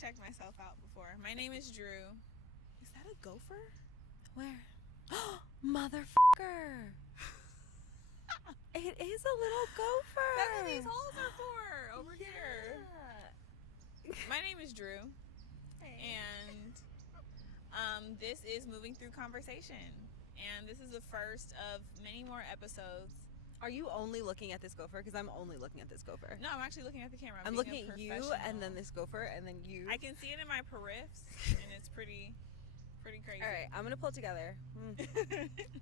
checked myself out before. My name is Drew. Is that a gopher? Where? Motherfucker! It is a little gopher. That's what these holes are for. Over here. My name is Drew. Hey. And this is Moving Through Conversation. And this is the first of many more episodes. Are you only looking at this gopher? Because I'm only looking at this gopher. No, I'm actually looking at the camera. I'm looking at you and then this gopher and then you. I can see it in my periffs, and it's pretty crazy. All right, I'm going to pull it together.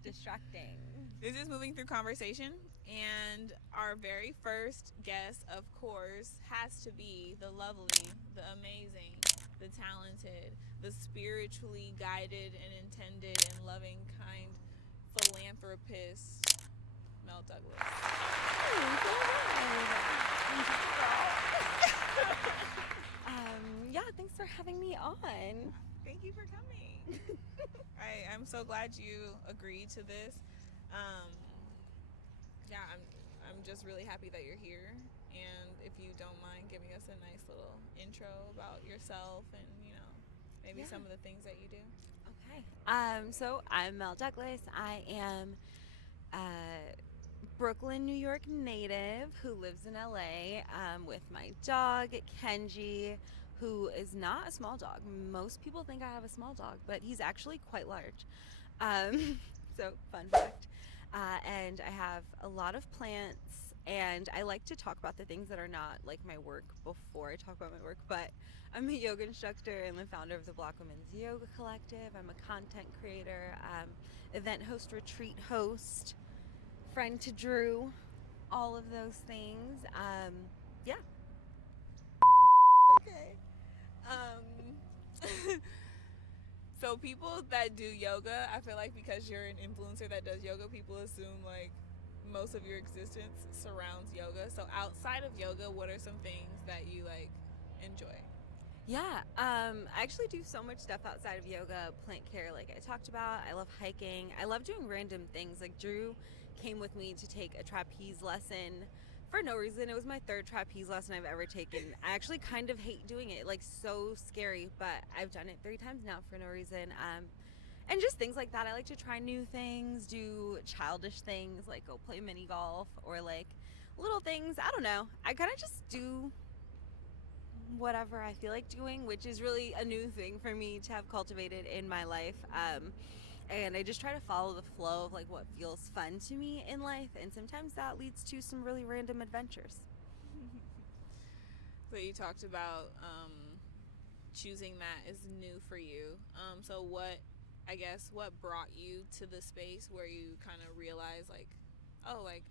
Distracting. This is Moving Through Conversation, and our very first guest, of course, has to be the lovely, the amazing, the talented, the spiritually guided and intended and loving, kind philanthropist, Mel Douglas. Yeah, thanks for having me on. Thank you for coming. I'm so glad you agreed to this. I'm just really happy that you're here. And if you don't mind giving us a nice little intro about yourself and, maybe some of the things that you do. Okay. So I'm Mel Douglas. I am Brooklyn, New York native who lives in LA with my dog, Kenji, who is not a small dog. Most people think I have a small dog, but he's actually quite large. So, fun fact. And I have a lot of plants, and I like to talk about the things that are not like my work before I talk about my work, but I'm a yoga instructor and the founder of the Black Women's Yoga Collective. I'm a content creator, event host, retreat host, friend to Drew, all of those things. Yeah. Okay. So people that do yoga, I feel like because you're an influencer that does yoga, people assume like most of your existence surrounds yoga. So outside of yoga, what are some things that you like enjoy? Yeah, I actually do so much stuff outside of yoga, plant care, like I talked about. I love hiking. I love doing random things. Like Drew came with me to take a trapeze lesson for no reason. It was my third trapeze lesson I've ever taken. I actually kind of hate doing it, like so scary, but I've done it 3 times now for no reason. And just things like that. I like to try new things, do childish things, like go play mini golf or like little things. I don't know. I kind of just do whatever I feel like doing, which is really a new thing for me to have cultivated in my life. And I just try to follow the flow of like what feels fun to me in life, and sometimes that leads to some really random adventures. So you talked about choosing that is new for you. So what brought you to the space where you kind of realize like, oh, like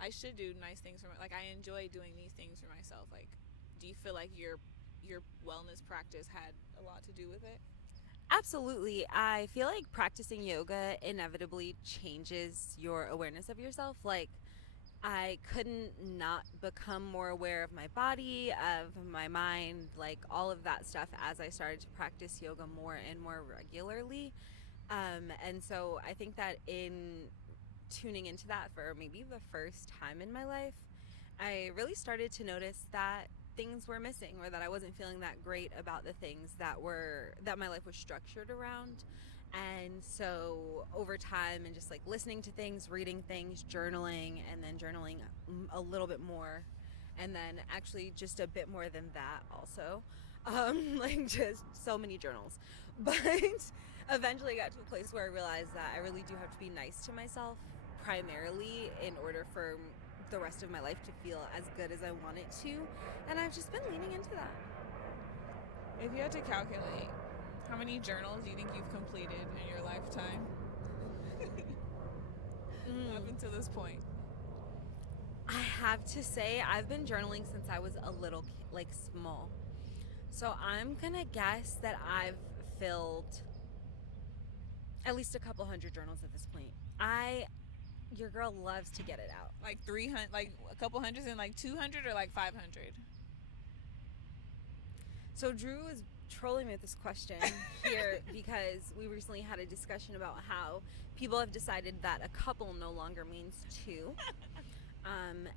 I should do nice things for like I enjoy doing these things for myself. Like, do you feel like your wellness practice had a lot to do with it? Absolutely. I feel like practicing yoga inevitably changes your awareness of yourself. Like, I couldn't not become more aware of my body, of my mind, like all of that stuff as I started to practice yoga more and more regularly. And so I think that in tuning into that for maybe the first time in my life, I really started to notice that things were missing, or that I wasn't feeling that great about the things that my life was structured around. And so over time, and just like listening to things, reading things, journaling, and then journaling a little bit more, and then actually just a bit more than that also, like just so many journals. But eventually I got to a place where I realized that I really do have to be nice to myself primarily in order for the rest of my life to feel as good as I want it to, and I've just been leaning into that. If you had to calculate how many journals do you think you've completed in your lifetime up until this point? I have to say I've been journaling since I was a little like small, so I'm gonna guess that I've filled at least a couple hundred journals at this point. Your girl loves to get it out. Like 300, like a couple hundreds, and like 200 or like 500? So Drew is trolling me with this question here because we recently had a discussion about how people have decided that a couple no longer means 2.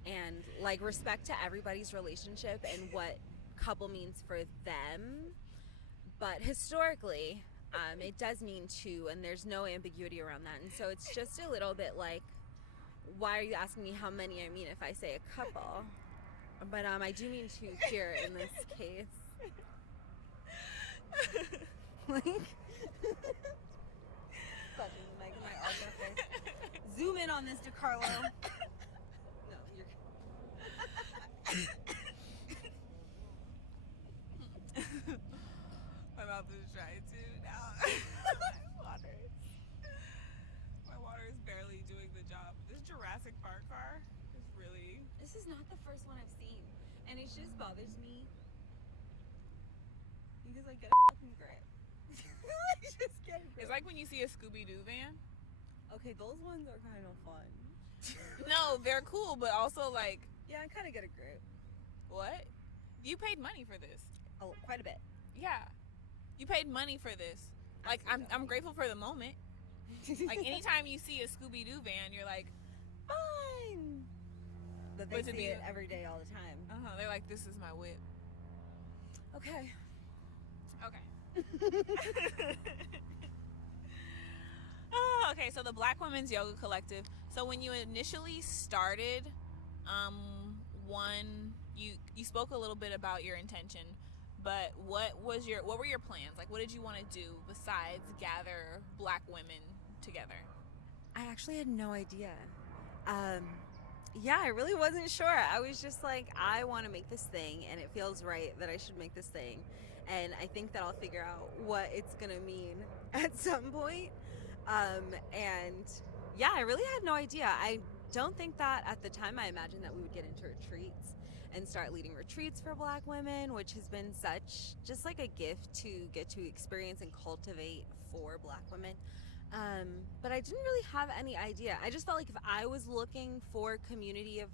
And like respect to everybody's relationship and what couple means for them. But historically, it does mean two, and there's no ambiguity around that. And so it's just a little bit like, why are you asking me how many I mean if I say a couple? But I do mean two here in this case. Like, touching the mic in my awkward face. Zoom in on this, DeCarlo. No, you're. My mouth is dry too now. My water is barely doing the job. This Jurassic Park car is really. This is not the first one I've seen, and it just bothers me because I get a fucking grip. I just get a grip. It's like when you see a Scooby-Doo van. Okay, those ones are kind of fun. No, they're cool, but also like. Yeah, I kind of get a grip. What? You paid money for this. Oh, quite a bit. Yeah, you paid money for this. Like, I'm grateful for the moment. Like, anytime you see a Scooby-Doo van, you're like, fine. But they But to see be it every day, all the time. they're like, this is my whip. Okay. Okay. Oh, okay, so the Black Women's Yoga Collective. So when you initially started, you spoke a little bit about your intention, but what were your plans? Like, what did you want to do besides gather Black women together? I actually had no idea. Yeah, I really wasn't sure. I was just like, I want to make this thing, and it feels right that I should make this thing. And I think that I'll figure out what it's going to mean at some point. And yeah, I really had no idea. I don't think that at the time I imagined that we would get into retreats and start leading retreats for Black women, which has been such just like a gift to get to experience and cultivate for Black women. But I didn't really have any idea. I just felt like if I was looking for a community of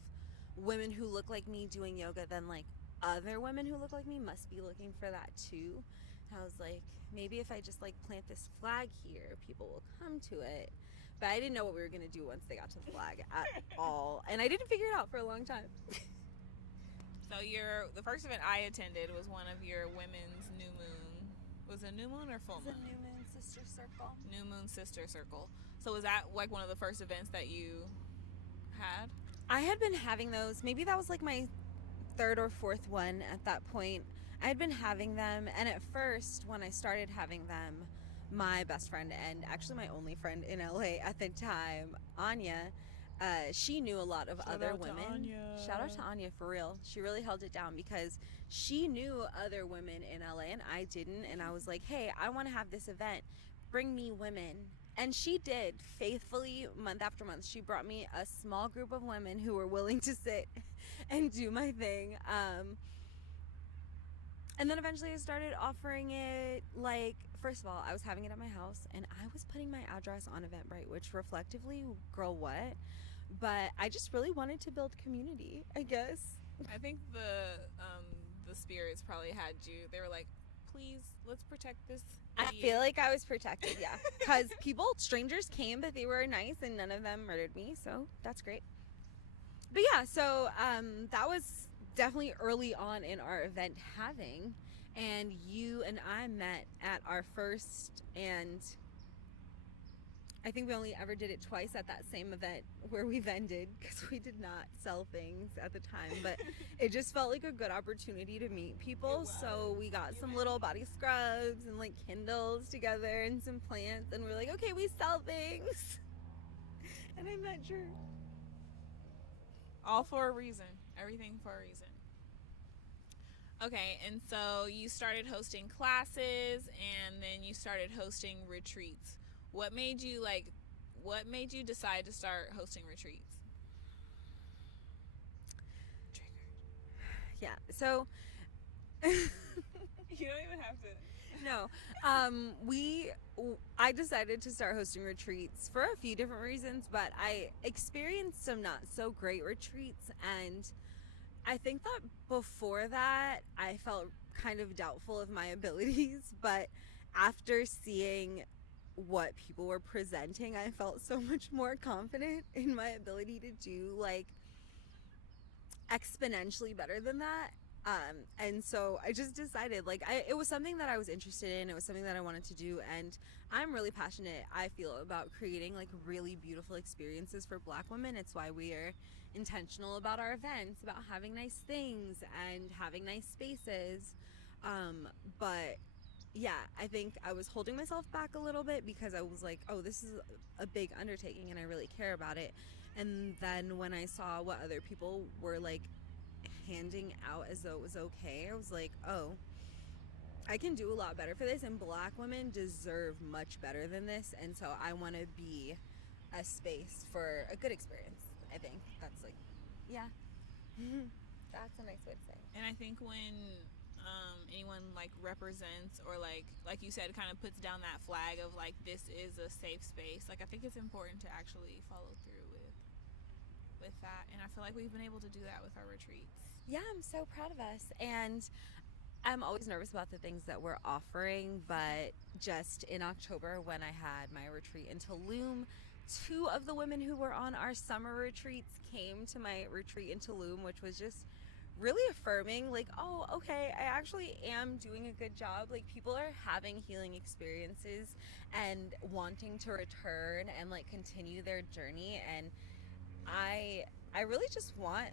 women who look like me doing yoga, then like other women who look like me must be looking for that too. And I was like, maybe if I just like plant this flag here, people will come to it. But I didn't know what we were going to do once they got to the flag at all. And I didn't figure it out for a long time. So the first event I attended was one of your women's new moon. Was it new moon or full moon? It's a new moon sister circle. New moon sister circle. So was that like one of the first events that you had? I had been having those. Maybe that was like my third or fourth one at that point. I had been having them, and at first when I started having them, my best friend and actually my only friend in LA at the time, Anya, she knew a lot of other women. Shout out to Anya, for real. She really held it down because she knew other women in LA and I didn't. And I was like, hey, I want to have this event. Bring me women. And she did faithfully, month after month. She brought me a small group of women who were willing to sit and do my thing. And then eventually I started offering it, like, first of all, I was having it at my house and I was putting my address on Eventbrite, which reflectively, girl, what? But I just really wanted to build community, I guess. I think the spirits probably had you. They were like, please, let's protect this. I feel like I was protected, yeah. Because strangers came, but they were nice and none of them murdered me, so that's great. But yeah, so that was definitely early on in our event having, and you and I met at our first, and I think we only ever did it twice at that same event where we vended because we did not sell things at the time, but it just felt like a good opportunity to meet people. So we got some little body scrubs and like Kindles together and some plants, and we're like, okay, we sell things. And I met Drew. All for a reason. Everything for a reason. Okay, and so you started hosting classes and then you started hosting retreats. What made you decide to start hosting retreats? Yeah, so you don't even have to. No. I decided to start hosting retreats for a few different reasons, but I experienced some not so great retreats, and I think that before that I felt kind of doubtful of my abilities, but after seeing what people were presenting, I felt so much more confident in my ability to do like exponentially better than that. And so I just decided, like, it was something that I was interested in. It was something that I wanted to do. And I'm really passionate, I feel, about creating, like, really beautiful experiences for Black women. It's why we are intentional about our events, about having nice things and having nice spaces. But yeah, I think I was holding myself back a little bit because I was like, oh, this is a big undertaking and I really care about it. And then when I saw what other people were, like, handing out as though it was okay, I was like, oh, I can do a lot better for this, and Black women deserve much better than this. And so I want to be a space for a good experience. I think that's, like, yeah. That's a nice way to say it. And I think when anyone like represents or like you said, kind of puts down that flag of like, this is a safe space, like I think it's important to actually follow through with that. And I feel like we've been able to do that with our retreats. Yeah, I'm so proud of us. And I'm always nervous about the things that we're offering, but just in October when I had my retreat in Tulum, 2 of the women who were on our summer retreats came to my retreat in Tulum, which was just really affirming. Like, oh, okay, I actually am doing a good job. Like, people are having healing experiences and wanting to return and like continue their journey. And I really just want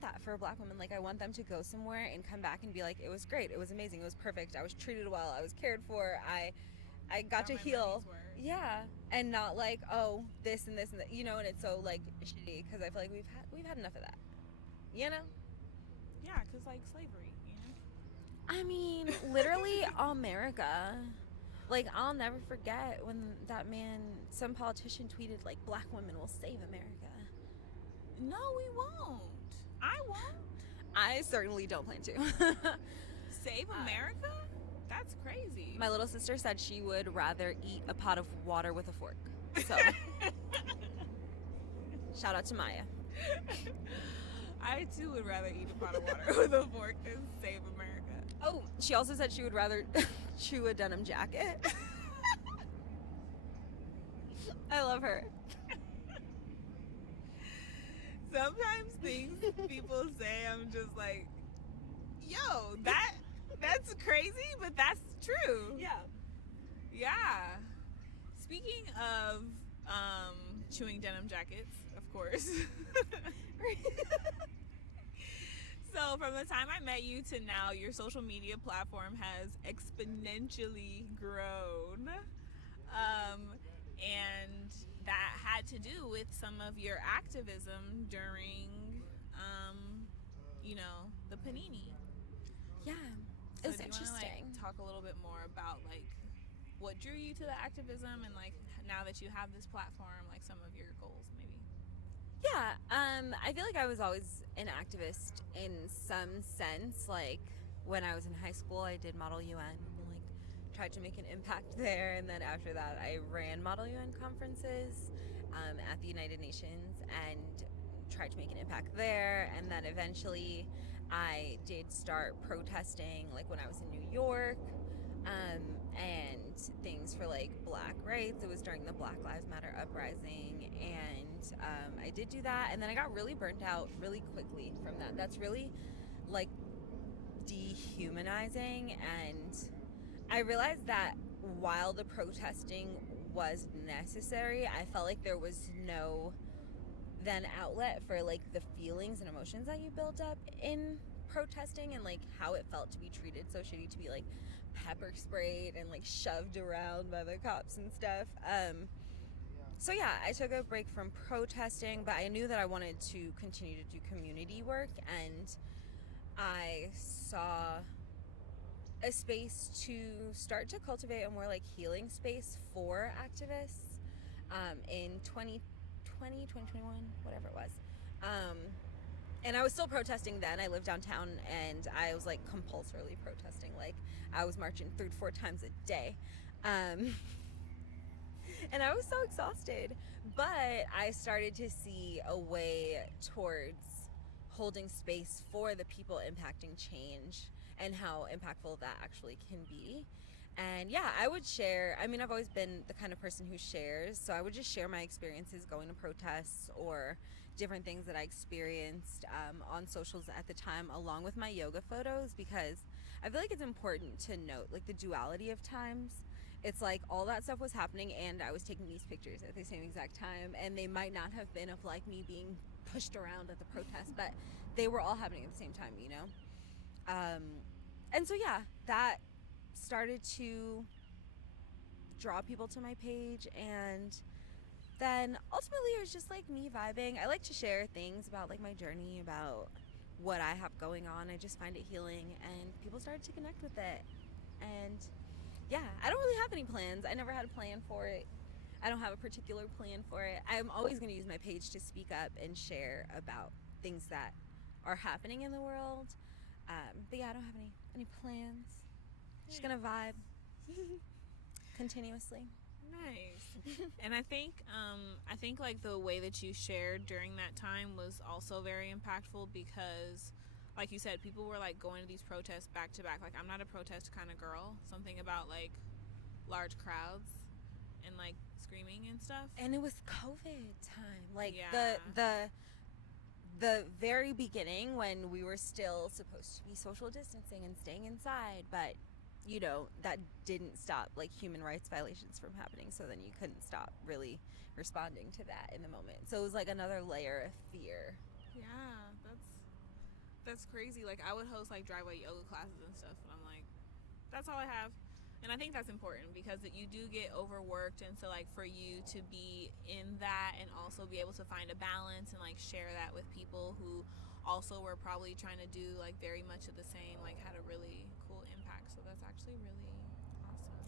that for Black women. Like, I want them to go somewhere and come back and be like, it was great, it was amazing, it was perfect, I was treated well, I was cared for, I got to heal. Yeah, and not like, oh, this and this and that, you know. And it's so like shitty because I feel like we've had enough of that, you know. Yeah, because like slavery, you know. I mean, literally America. Like, I'll never forget when that man, some politician, tweeted like, Black women will save America. No, we won't. I won't. I certainly don't plan to. Save America? That's crazy. My little sister said she would rather eat a pot of water with a fork. So, shout out to Maya. I too would rather eat a pot of water with a fork than save America. Oh, she also said she would rather chew a denim jacket. I love her. Sometimes things people say, I'm just like, yo, that's crazy, but that's true. Yeah. Yeah. Speaking of chewing denim jackets, of course. So from the time I met you to now, your social media platform has exponentially grown. And that had to do with some of your activism during, the panini. Yeah, So it was do you interesting. Want to talk a little bit more about like what drew you to the activism, and like now that you have this platform, like some of your goals maybe? Yeah, I feel like I was always an activist in some sense. Like, when I was in high school, I did Model UN, like tried to make an impact there, and then after that I ran Model UN conferences at the United Nations and tried to make an impact there. And then eventually I did start protesting, like when I was in New York, and things for like Black rights. It was during the Black Lives Matter uprising, and I did do that, and then I got really burnt out really quickly from that. That's really like dehumanizing, and I realized that while the protesting was necessary, I felt like there was no then outlet for like the feelings and emotions that you built up in protesting, and like how it felt to be treated so shitty, to be like pepper sprayed and like shoved around by the cops and stuff. So yeah, I took a break from protesting, but I knew that I wanted to continue to do community work, and I saw a space to start to cultivate a more like healing space for activists in 2020, 2021, whatever it was. And I was still protesting then. I lived downtown, and I was like compulsorily protesting. Like, I was marching 3 to 4 times a day. And I was so exhausted. But I started to see a way towards holding space for the people impacting change and how impactful that actually can be. And yeah, I would share. I mean, I've always been the kind of person who shares, so I would just share my experiences going to protests or different things that I experienced on socials at the time, along with my yoga photos, because I feel like it's important to note like the duality of times. It's like all that stuff was happening and I was taking these pictures at the same exact time, and they might not have been of like me being pushed around at the protest, but they were all happening at the same time, you know? And so yeah, that started to draw people to my page, and then ultimately it was just like me vibing. I like to share things about like my journey, about what I have going on. I just find it healing, and people started to connect with it. And yeah, I don't really have any plans. I never had a plan for it. I don't have a particular plan for it. I'm always going to use my page to speak up and share about things that are happening in the world. But yeah, I don't have any plans. Just gonna vibe continuously. Nice. And I think like the way that you shared during that time was also very impactful, because like you said, people were like going to these protests back to back. Like, I'm not a protest kind of girl. Something about like large crowds and like screaming and stuff. And it was COVID time. Like yeah. the very beginning, when we were still supposed to be social distancing and staying inside, but you know, that didn't stop like human rights violations from happening. So then you couldn't stop really responding to that in the moment. So it was like another layer of fear. Yeah, that's crazy. Like, I would host like driveway yoga classes and stuff, and I'm like, that's all I have. And I think that's important, because you do get overworked, and so like for you to be in that and also be able to find a balance and like share that with people who also were probably trying to do like very much of the same, like had a really cool impact. So that's actually really awesome.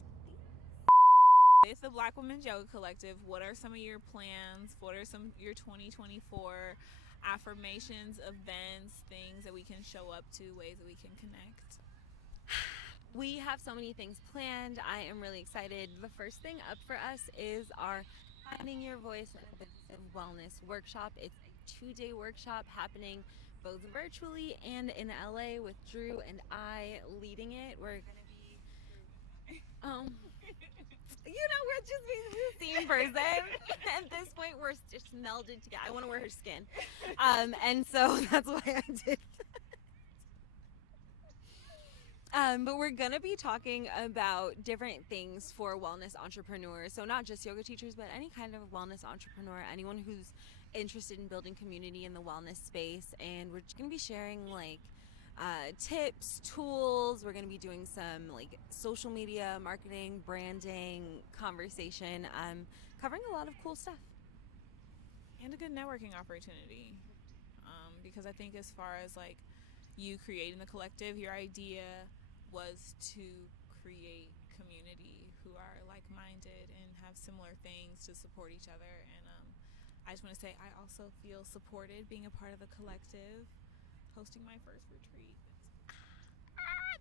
With the Black Women's Yoga Collective, what are some of your plans? What are some your 2024 affirmations, events, things that we can show up to, ways that we can connect? We have so many things planned. I am really excited. The first thing up for us is our Finding Your Voice and Wellness workshop. It's a 2-day workshop happening both virtually and in LA, with Drew and I leading it. We're going to be, we're just the same person. At this point, we're just melded together. I want to wear her skin. And so that's why I did but we're going to be talking about different things for wellness entrepreneurs. So not just yoga teachers, but any kind of wellness entrepreneur, anyone who's interested in building community in the wellness space. And we're just going to be sharing like tips, tools. We're going to be doing some like social media, marketing, branding, conversation, covering a lot of cool stuff. And a good networking opportunity. Because I think as far as like you creating the collective, your idea was to create community who are like-minded and have similar things to support each other. And I just want to say I also feel supported being a part of the collective, hosting my first retreat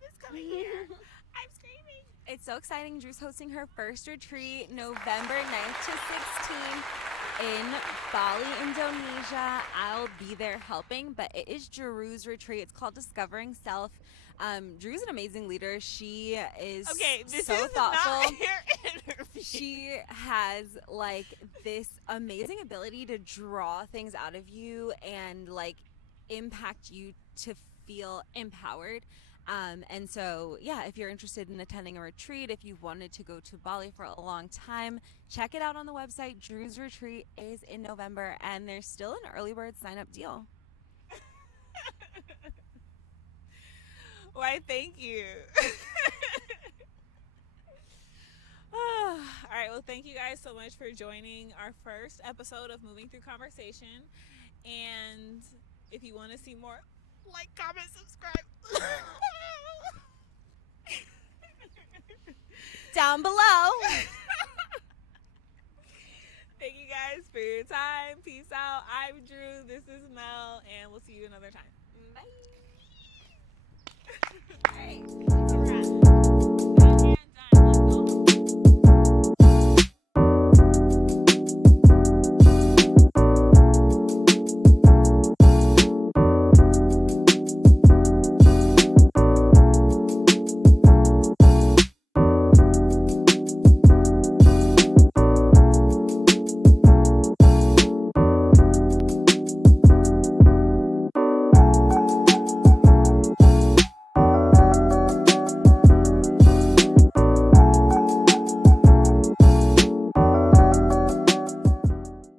this coming year. I'm screaming. It's so exciting. Drew's hosting her first retreat November 9th to 16th in Bali, Indonesia. I'll be there helping, but it is Drew's retreat. It's called Discovering Self. Drew's an amazing leader. She is this so is thoughtful. Not your interview. She has like this amazing ability to draw things out of you and like impact you to feel empowered. And so, yeah, if you're interested in attending a retreat, if you've wanted to go to Bali for a long time, check it out on the website. Drew's retreat is in November, and there's still an early bird sign-up deal. Why, thank you. All right, well, thank you guys so much for joining our first episode of Moving Through Conversation. And if you want to see more, like, comment, subscribe. Down below. Thank you guys for your time. Peace out. I'm Drew. This is Mel, and we'll see you another time. Bye. All right.